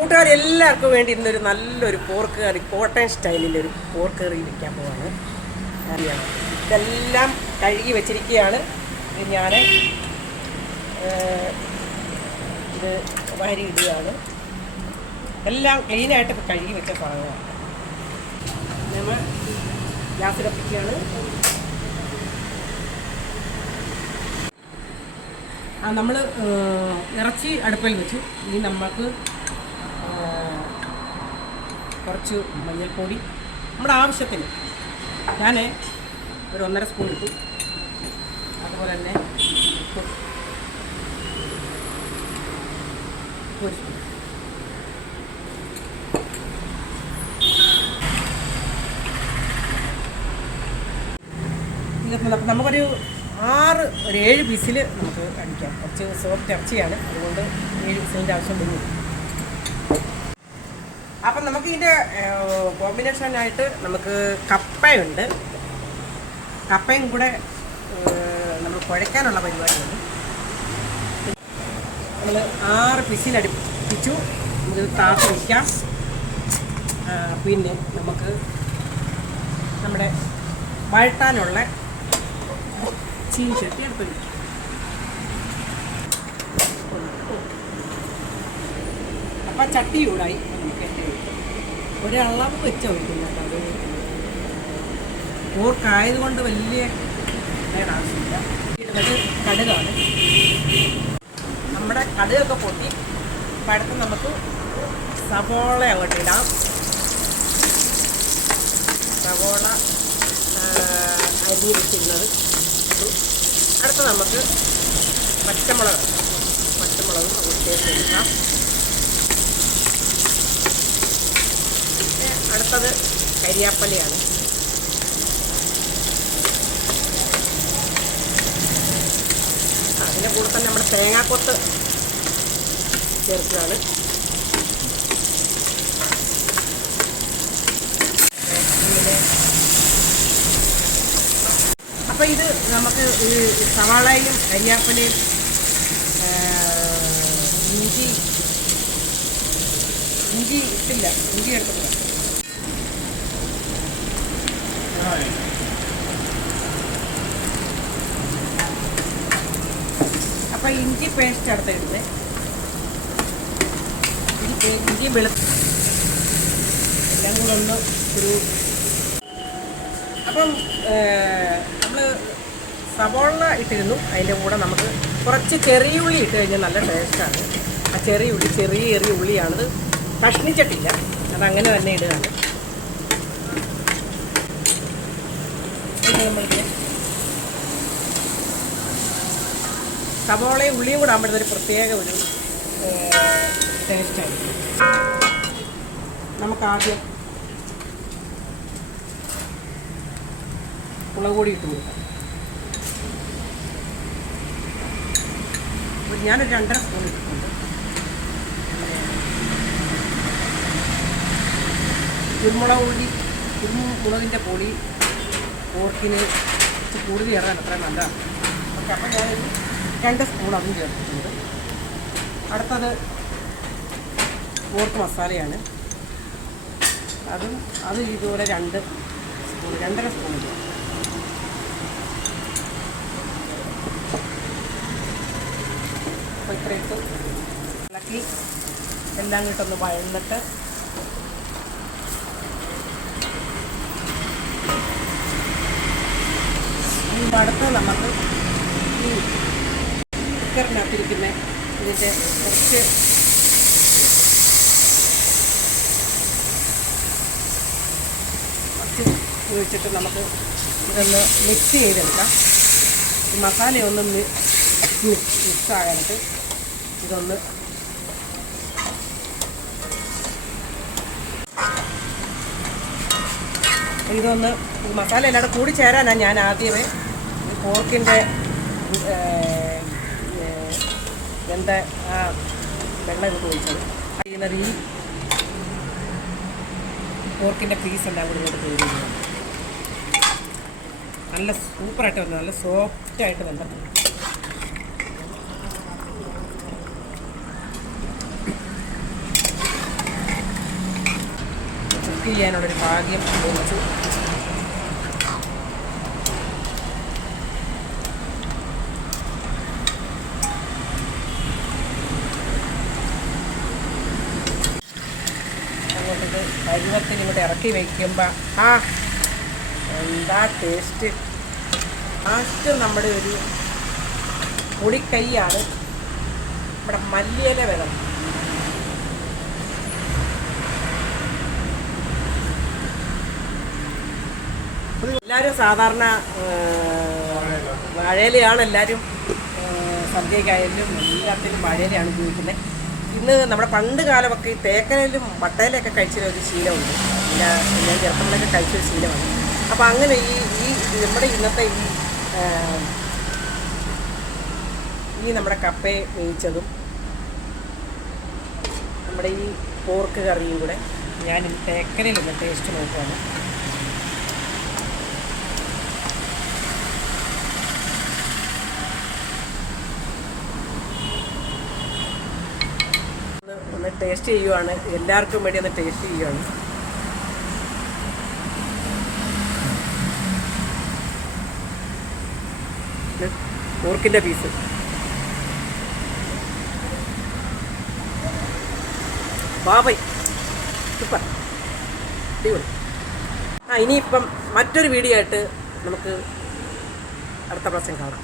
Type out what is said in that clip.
കൂട്ടുകാരെല്ലാവർക്കും വേണ്ടി ഇന്നൊരു നല്ലൊരു പോർക്ക് കറി കോട്ടയം സ്റ്റൈലിലൊരു പോർക്ക് കറി വയ്ക്കാൻ പോവാണ്. അറിയാം ഇതെല്ലാം കഴുകി വെച്ചിരിക്കുകയാണ്. ഞാൻ ഇത് വാരി ഇടുകയാണ്. എല്ലാം ക്ലീനായിട്ട് കഴുകി വെച്ച സാധനമാണ്. നമ്മൾ ഗ്യാസ് കത്തിക്കുകയാണ്. ആ നമ്മൾ ഇറച്ചി അടുപ്പിൽ വെച്ചു. ഇനി നമുക്ക് കുറച്ച് മഞ്ഞൾപ്പൊടി നമ്മുടെ ആവശ്യത്തിന്. ഞാൻ ഒരു ഒന്നര സ്പൂൺ ഇട്ടു. അതുപോലെ തന്നെ നമുക്ക് നമുക്കൊരു ആറ് ഒരു ഏഴ് പീസിൽ നമുക്ക് അടിക്കാം. കുറച്ച് സോഫ്റ്റ് ഇറച്ചിയാണ്. അതുകൊണ്ട് ഏഴ് പീസിലിന്റെ ആവശ്യം വരും. അപ്പം നമുക്ക് ഇതിന്റെ കോമ്പിനേഷനായിട്ട് നമുക്ക് കപ്പയുണ്ട്. കപ്പയും കൂടെ നമ്മൾ കുഴയ്ക്കാനുള്ള പരിപാടിയാണ്. നമ്മൾ ആറ് പിസിലടിപ്പിച്ചു നമുക്ക് താത്തി വയ്ക്കാം പിന്നെ നമുക്ക് നമ്മുടെ വഴട്ടാനുള്ള ചീനിച്ചട്ടി അടുപ്പിൽ വയ്ക്കാം അപ്പം ചട്ടി ചൂടായി. ഒരളവ് വെച്ച ഒഴിക്കുന്നത് അത് പോർക്കായതുകൊണ്ട് വലിയ കടുകാണ്. നമ്മുടെ കടുകൊക്കെ പൊട്ടി. അപ്പം നമുക്ക് സവോള അങ്ങോട്ട് ഇടാം. സവോള അരി വെച്ചിരുന്നത്. അടുത്ത നമുക്ക് പച്ചമുളക് പച്ചമുളകും അങ്ങോട്ട് ചേർത്ത് കൊടുക്കാം പിന്നെ അടുത്തത് കരിയാപ്പലയാണ്. അതിന്റെ കൂടെ തന്നെ നമ്മുടെ തേങ്ങാക്കൊത്ത് ചേർക്കുകയാണ് അപ്പോൾ ഇത് നമുക്ക് ഈ സവാളയിലും കരിയാപ്പലയും ഇഞ്ചി ഇഞ്ചി ഇട്ടില്ല ഇഞ്ചി എടുത്തിട്ടില്ല. അപ്പോൾ ഇഞ്ചി പേസ്റ്റ് അടുത്ത് ഇടുന്നത് ഇഞ്ചി ഇഞ്ചി വെളുത്ത് എല്ലാം കൂടെ ഒന്ന് ഒരു അപ്പം നമ്മൾ സവോള ഇട്ടിരുന്നു. അതിന്റെ കൂടെ നമുക്ക് കുറച്ച് ചെറിയ ഉള്ളി ഇട്ട് കഴിഞ്ഞാൽ നല്ല ടേസ്റ്റാണ് ആ ചെറിയ ഉള്ളി ചെറിയ ചെറിയ ഉള്ളിയാണത്. കഷ്ണിച്ചിട്ടില്ല. അതങ്ങനെ തന്നെ ഇടുകയാണ്. നമ്മളിത് സവോളയും ഉള്ളിയും കൂടെ ആകുമ്പോഴത്തെ ഒരു പ്രത്യേക ഒരു ടേസ്റ്റായിരിക്കും നമുക്ക് ആദ്യം മുളക് പൊടി ഇട്ട് കൊടുക്കാം. ഞാനൊരു രണ്ടര സ്പൂൺ ഇട്ടിട്ടുണ്ട്. കുരുമുളക് പൊടി കുരുമുളകിന്റെ പൊടി പോർക്കിന് കുറച്ച് കൂടുതൽ ചേർക്കാൻ അത്ര നല്ലതാണ് ഓക്കെ അപ്പം ഞാനൊരു രണ്ട് സ്പൂൺ അതും ചേർത്തിട്ടുണ്ട്. അടുത്തത് പോർക്ക് മസാലയാണ് അതും അതും ഇതുപോലെ രണ്ട് സ്പൂൺ രണ്ടര സ്പൂൺ അപ്പോൾ ഇത്രയിട്ട് ഇളക്കി എല്ലാം കിട്ടൊന്ന് വഴന്നിട്ട് ഇതിന്റെ വടത്ത് നമുക്ക് ഈ കുക്കറിനകത്തിരിക്കുന്ന ഇതിന്റെ കുറച്ച് കുറച്ച് ഒഴിച്ചിട്ട് നമുക്ക് ഇതൊന്ന് മിക്സ് ചെയ്തെടുക്കാം. ഈ മസാലയൊന്ന് മിക്സ് ആകാനായിട്ട് ഇതൊന്ന് ഇതൊന്ന് ഈ മസാല എല്ലാവരും കൂടി ചേരാനാണ് ഞാൻ ആദ്യമേ ഈ പോർക്കിന്റെ എന്താ ആ വെള്ളം ഇങ്ങോട്ട് ഒഴിച്ചത്. ചെയ്യുന്നത് ഈ പോർക്കിന്റെ പീസ് എല്ലാം കൂടി ഇങ്ങോട്ട് കയറി നല്ല സൂപ്പറായിട്ട് വന്നു നല്ല സോഫ്റ്റായിട്ട് വന്നു കുക്ക് ചെയ്യാനുള്ളൊരു ഭാഗ്യം ലഭിച്ചു പരുവത്തിന് ഇങ്ങോട്ട് ഇറക്കി വയ്ക്കുമ്പോൾ ആ എന്താ ടേസ്റ്റ് ലാസ്റ്റ് നമ്മുടെ ഒരു പൊടിക്കൈയാണ് നമ്മുടെ മല്ലിയില വിതം എല്ലാവരും സാധാരണ വാഴയിലയാണ് എല്ലാവരും സദ്യക്കായാലും എല്ലാത്തിനും വാഴയിലയാണ് ഉപയോഗിക്കുന്നത് ഇന്ന് നമ്മുടെ പണ്ട് കാലമൊക്കെ ഈ തേക്കനയിലും വട്ടയിലൊക്കെ കഴിച്ചൊരു ഒരു ശീലമുണ്ട്. ഞാൻ ഞാൻ ചെറുപ്പത്തിലൊക്കെ കഴിച്ചൊരു ശീലമാണ് അപ്പോൾ അങ്ങനെ ഈ ഈ നമ്മുടെ ഇന്നത്തെ ഈ ഈ നമ്മുടെ കപ്പയെ വേവിച്ചതും നമ്മുടെ ഈ പോർക്ക് കറിയും കൂടെ ഞാൻ തേക്കനയിലുള്ള ടേസ്റ്റ് നോക്കുകയാണ് ഒന്ന് ഒന്ന് ടേസ്റ്റ് ചെയ്യുവാണ്. എല്ലാവർക്കും വേണ്ടി ഒന്ന് ടേസ്റ്റ് ചെയ്യുവാണ്. ഓർക്കിന്റെ പീസ് ബാബൈ സൂപ്പർ. അടിപൊളി. ആ ഇനിയിപ്പം മറ്റൊരു വീഡിയോ ആയിട്ട് നമുക്ക് അടുത്ത പ്രാവശ്യം കാണാം.